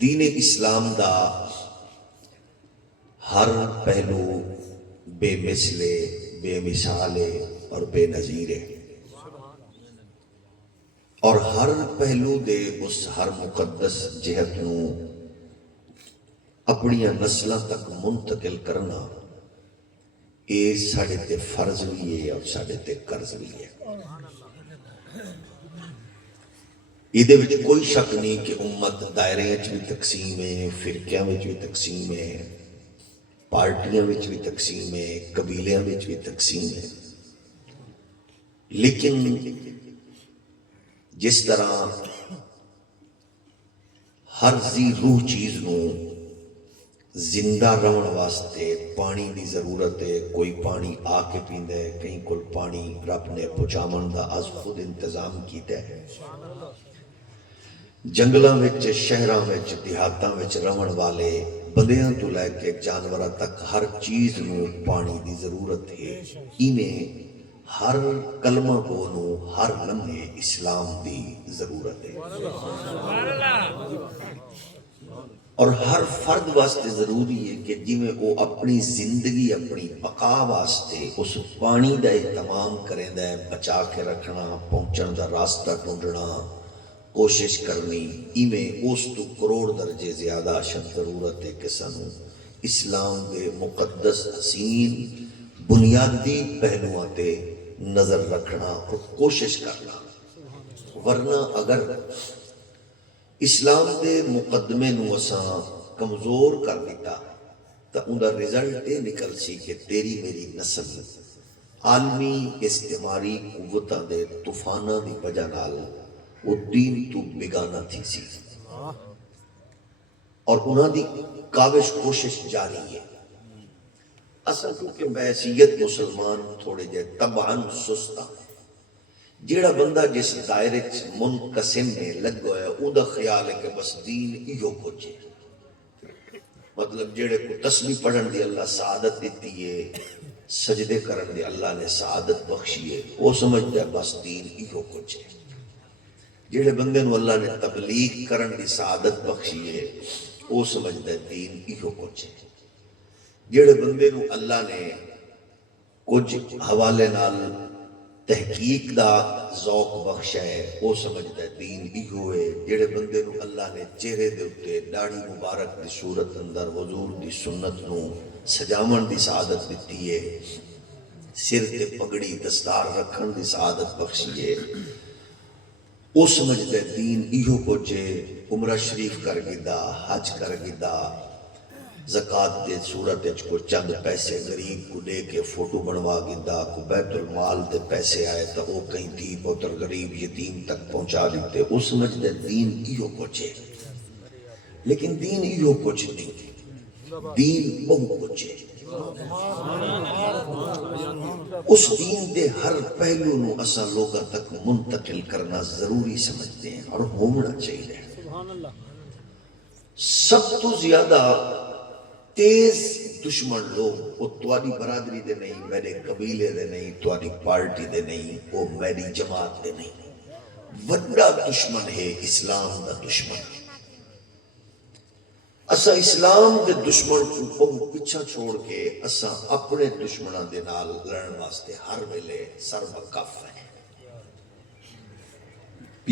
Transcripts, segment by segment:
دین اسلام دا ہر پہلو بے مثل بے مثال اور بے نظیر ہے، اور ہر پہلو دے اس ہر مقدس جہت نو اپنی نسلوں تک منتقل کرنا یہ ساڑھے تے فرض بھی ہے اور ساڑھے تے قرض بھی ہے۔ یہ وچ کوئی شک نہیں کہ امت دائرے وچ بھی تقسیم ہے، فرقیاں وچ بھی تقسیم ہے، پارٹیاں وچ بھی تقسیم ہے، قبیلیاں وچ بھی تقسیم ہے، لیکن جس طرح ہر ذی روح چیز نو زندہ رہن واسطے پانی دی ضرورت ہے، کوئی پانی آ کے پیندا ہے، کہیں کول پانی رب نے پہنچاون دا از خود انتظام کیتا ہے۔ جنگلاں وچ شہراں وچ دیہاتاں وچ رہن والے بندیاں تو لے کے جانوراں تک ہر چیز نو پانی دی ضرورت ہے۔ ایویں ہر کلمہ گو نو ہر لمحے اسلام دی ضرورت ہے، اور ہر فرد واسطے ضروری ہے کہ جی میں وہ اپنی زندگی اپنی بقا واسطے اس پانی دا اہتمام کریں دا ہے، بچا کے رکھنا، پہنچن دا راستہ ڈھونڈنا، کوشش کرنی، ایویں اس تو کروڑ درجے زیادہ شد ضرورت ہے کہ سانو اسلام دے مقدس حسین بنیادی پہلوؤں تے نظر رکھنا اور کوشش کرنا، ورنہ اگر اسلام دے مقدمے نو اساں کمزور کر دیتا تو ان دا رزلٹ یہ نکل سی کہ تیری میری نسل عالمی استعماری قوتاں دے طوفاناں دی وجہ نال وہ دین تو بگانا تھی سی، اور انہاں دی کاوش کوشش جاری ہے۔ اصل کیونکہ بحیثیت مسلمان تھوڑے جے طبعاً سستا، جیڑا بندہ جس دائرے منقسم میں لگ گیا ہے اون دا خیال ہے کہ بس دین ایو کچھ ہے، مطلب جیڑے کو تسبیح پڑھن دی اللہ سعادت دیتی ہے، سجدے کرن دی اللہ نے سعادت بخشی ہے، وہ سمجھتا ہے بس دین ایو کچھ ہے۔ جیڑے بندے نو اللہ نے تبلیغ کرن دی سعادت بخشی ہے وہ سمجھتا ہے دین ایو کچھ ہے۔ جیڑے بندے نو اللہ نے کچھ حوالے نال تحقیق دا ذوق بخشا ہے وہ سمجھتا ہے دین ایو ہے۔ جیڑے بندے نو اللہ نے چہرے دے اتے داڑھی مبارک دی صورت اندر حضور دی سنت نو سجاون دی سعادت دیتی ہے، سر تے پگڑی دستار رکھن دی سعادت بخشی ہے، وہ سمجھتا ہے دین ایو کچھ ہے۔ عمرہ شریف کر گدا، حج کر گدا، زکاة دے صورت کو چند پیسے غریب کو دے کے فوٹو بنوا گدا، کو بیت المال دے پیسے آئے تو وہ کہیں دی پوتر غریب یتیم تک پہنچا دیتے، وہ سمجھتے دین ایو کچھ ہے، لیکن دین ایو کچھ نہیں، دین بہت کچھ ہے۔ اس دین دے ہر پہلو نو اساں لوگاں تک منتقل کرنا ضروری سمجھتے ہیں اور ہونا چاہیے۔ سب تو زیادہ تیز دشمن لوگ وہ تواڈی برادری دے نہیں، میرے قبیلے دے نہیں، تواڈی پارٹی دے نہیں، وہ میری جماعت دے نہیں، وڈا دشمن ہے اسلام دا دشمن۔ اسا اسلام دے دشمن کو بہت پیچھا چھوڑ کے اسا اپنے دشمنوں دے نال لڑن واسطے ہر ویلے سر بکف ہیں۔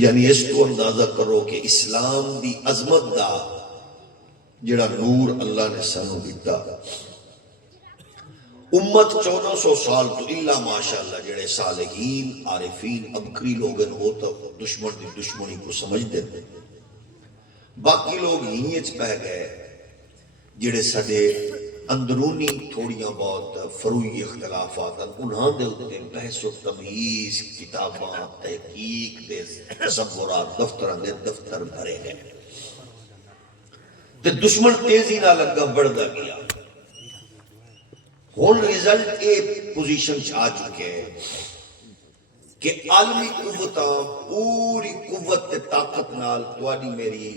یعنی اس کو اندازہ کرو کہ اسلام دی عظمت دا جڑا نور اللہ نے سانو دیتا، امت 1400 سال تو اللہ ماشاءاللہ جڑے صالحین عارفین ابکری لوگن ہو تو دشمن دی دشمنی کو سمجھ دے، باقی لوگ ہی پہ گئے جڑے سڈے اندرونی تھوڑیاں بہت فروئی اختلافات انہاں دے اتے بحث و تمیز کتاباں تحقیق دے تصورات دفتراں دے دفتر بھرے گئے، تے دشمن تیزی نہ لگا بڑھدا گیا۔ ہن رزلٹ اے پوزیشن آ چکے ہیں کہ عالمی قوتاں پوری قوت تے طاقت نال تواڈی میری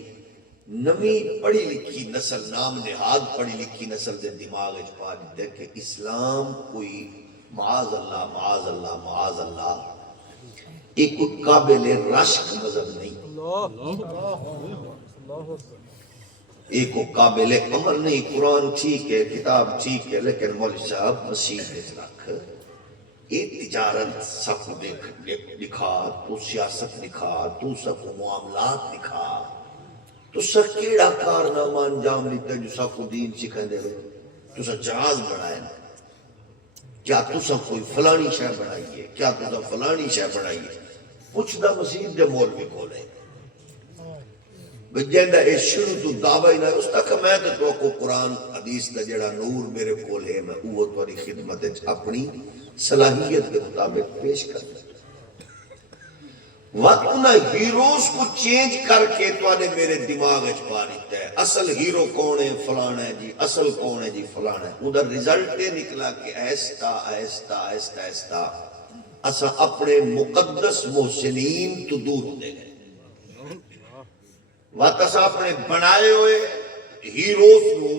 نمی پڑھی لکھی نسل، نام نہاد پڑھی لکھی نسل دے دماغ وچ پا دیتے کہ اسلام کوئی معاذ اللہ معاذ اللہ معاذ اللہ ایک کوئی قابل رشک مذہب نہیں، ایک کو قابل عمل نہیں، قرآن ٹھیک ہے، کتاب ٹھیک ہے، لیکن مولوی صاحب مسیح رکھ یہ تجارت سب کو دکھا، تو سیاست دکھا، تو سب کو معاملات دکھا، تو سب کیڑا کارنامہ انجام لیتا ہے جو سب کو دین سکھائیں دے رہے، تو سب جہاز بڑھائیں، کیا تو سب کوئی فلانی شے بڑھائیے، کیا تو سب فلانی شے بڑھائیے، پوچھ دا مسیح دے مولوی کھولے بجیندہ اے شروع تو دعوی نہ اس تک میں تو کو قرآن حدیث دا جڑا نور میرے کول ہے میں وہ تمہاری خدمت اپنی صلاحیت کے مطابق پیش کرتا وقت انہاں ہیروز کو چینج کر کے تو نے میرے دماغ اچ پا دیتا ہے اصل ہیرو کون ہے فلانا ہے جی، اصل کون ہے جی فلانا ہے، ادھر رزلٹ نکلا کہ ایستا ایستا ایستا ایستا اسا اپنے مقدس محسنین تو دور ہونے گئے، وقت اسا اپنے بنائے ہوئے ہیروز نو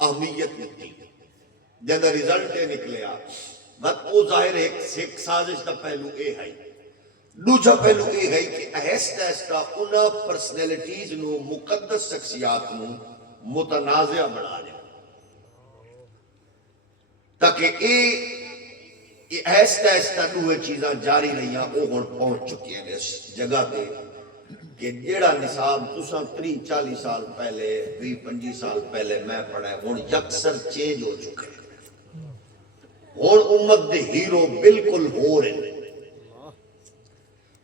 اہمیت نہیں جدہ رزلٹ نکلیا وقت وہ ظاہر ایک سازش دا پہلو اے ہے، دوسرا پہلو یہ ہے کہ ایستا ایستا انہاں پرسنالٹیز نو مقدس شخصیات نو متنازع بنا لے تاکہ ایستا ایستا دوے چیزاں جاری رہیاں وہ ہن پہنچ چکی ہیں اس جگہ پہ کہ جیڑا نصاب تساں 30-40 سال پہلے 20-25 سال پہلے میں پڑھا ہے ہن یکسر چینج ہو چکے ہیں، ہن امت دے ہیرو بالکل ہو رہے ہیں،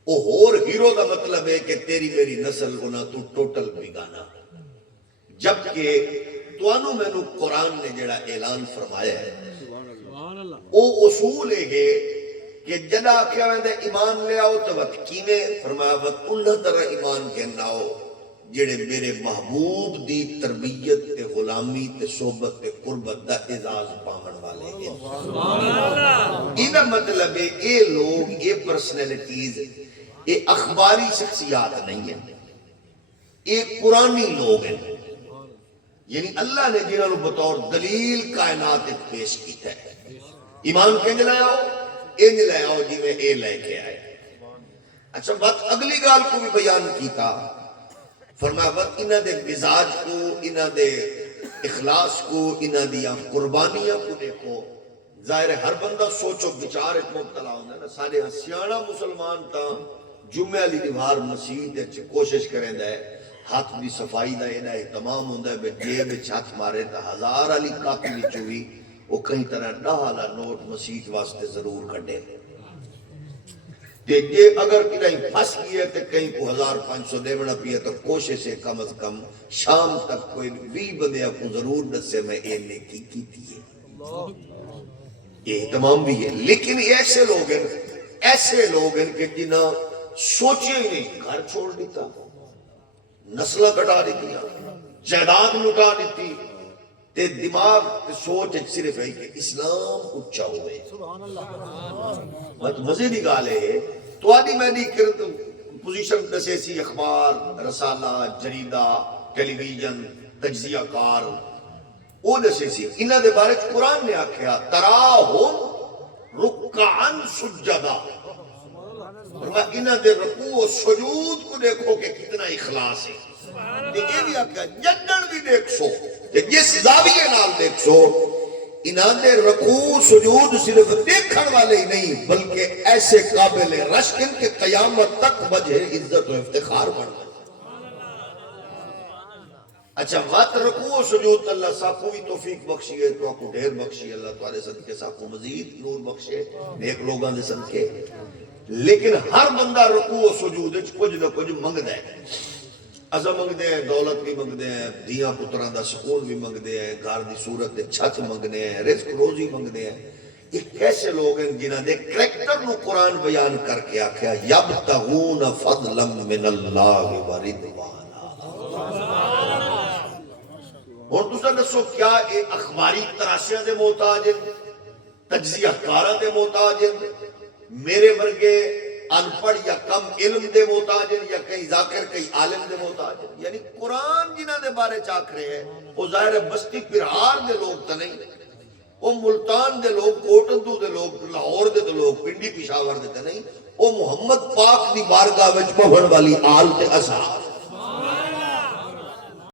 وہ اور ہیرو دا مطلب ہے کہ تیری میری نسل ہونا تو ٹوٹل بگانا، جبکہ توانو میں نو قرآن نے جڑا اعلان فرمایا ہے وہ اصول ہے کہ جدا کیا ویندے ایمان لے آؤ تو وقت کیویں فرمایا وقت اللہ طرح ایمان کہنا ہو جڑے میرے محبوب دی تربیت تے غلامی تے صحبت تے قربت دا اعزاز پامن والے ہیں، اینا مطلب ہے اے لوگ اے پرسنالٹیز یہ اخباری شخصیات نہیں ہیں، یہ قرآنی لوگ ہیں، یعنی اللہ نے جنہوں نے بطور دلیل کائنات پیش کیتا ہے، ایمان کہیں لے آؤ انج لے آؤ جی میں اے لے کے آئے۔ اچھا بات اگلی گال کو بھی بیان کیتا فرمایا وقت انہ دے مزاج کو، انہ دے اخلاص کو، انہ دیا قربانیاں کو دیکھو، ظاہر ہے ہر بندہ سوچو بچار ایک مبتلا ہوتا ہے نا، سارے ہسیانہ مسلمان تا جمعہ علی دیوار مسجد اچھ کوشش کریں دے ہاتھ دی صفائی دا اینا اہتمام ہوندہ ہے بے جیب اچھ ہاتھ مارے تا 1000 علی کاپی بھی چوئی وہ کہیں طرح ڈالا نوٹ مسجد واسطے ضرور کھڑے تے اگر کہیں پھنس گیا تو کہیں کو 1500 دیونا پیا تو کوشش ہے کم از کم شام تک کوئی 20 بندے کو ضرور نسے میں اے نیکی کی تھی یہ اہتمام بھی ہے، لیکن ایسے لوگ ہیں کہ جنہاں سوچے ہی نہیں، گھر چھوڑ دیتا، نسلہ کٹا دیتی، جائیداد لٹا دیتی، تے دماغ تے سوچ صرف ہے کہ اسلام اچھا ہوئے، مزے دی گالے ہے تو آدھی میں نہیں کرتا پوزیشن دسے سی اخبار رسالہ جریدہ ٹیلی ویژن تجزیہ کار وہ دسے سی انہاں دے بارے قرآن نے آکھیا تراہم رکعن سجدہ، انہاں دے رکوع و سجود کو دیکھو کہ کتنا اخلاص ہے، یہ بھی آکھیا جنن بھی دیکھ سو جس زاویے نال دیکھ سو انہاں دے رکوع سجود صرف دیکھن والے ہی نہیں بلکہ ایسے قابل رشکن کے قیامت تک وجہ عزت و افتخار بڑھنا۔ اچھا وقت رکوع و سجود اللہ صاحب کو بھی توفیق بخشی ہے، تو آپ کو ڈھیر بخشی ہے، اللہ تعالی صدقے صاحب کو مزید نور بخشے نیک لوگاں دے صدقے، لیکن ہر بندہ رکوع و سجود کچھ نہ کچھ منگ دے، ازا منگ دے ہیں، دولت بھی منگ دے ہیں، دیاں پتران دا سکون بھی منگ دے ہیں، گھر دی صورت دے چھت منگ دے ہیں، رزق روزی منگ دے ہیں، یہ کیسے لوگ ہیں جنہاں دے کریکٹر نو قرآن بیان کر کے آکھیا یبتغون فضلا من اللہ ورضوانا۔ اور دوسرا دسو کیا اے اخباری تراشیاں دے محتاج ہیں، تجزیہ کاراں دے محتاج ہیں، میرے ورگے ان پڑھ یا کم علم دے محتاج ہیں، یا کہیں ذاکر کہیں عالم دے محتاج ہیں؟ یعنی قرآن جنہاں دے بارے چاک رہے ہیں وہ ظاہر بستی پرہار دے لوگ تا نہیں، وہ ملتان دے لوگ، کوٹندو دے لوگ، لاہور دے لوگ، پنڈی پشاور دے تا نہیں، وہ محمد پاک دی بارگاہ وچ پہن والی آل تے اصحاب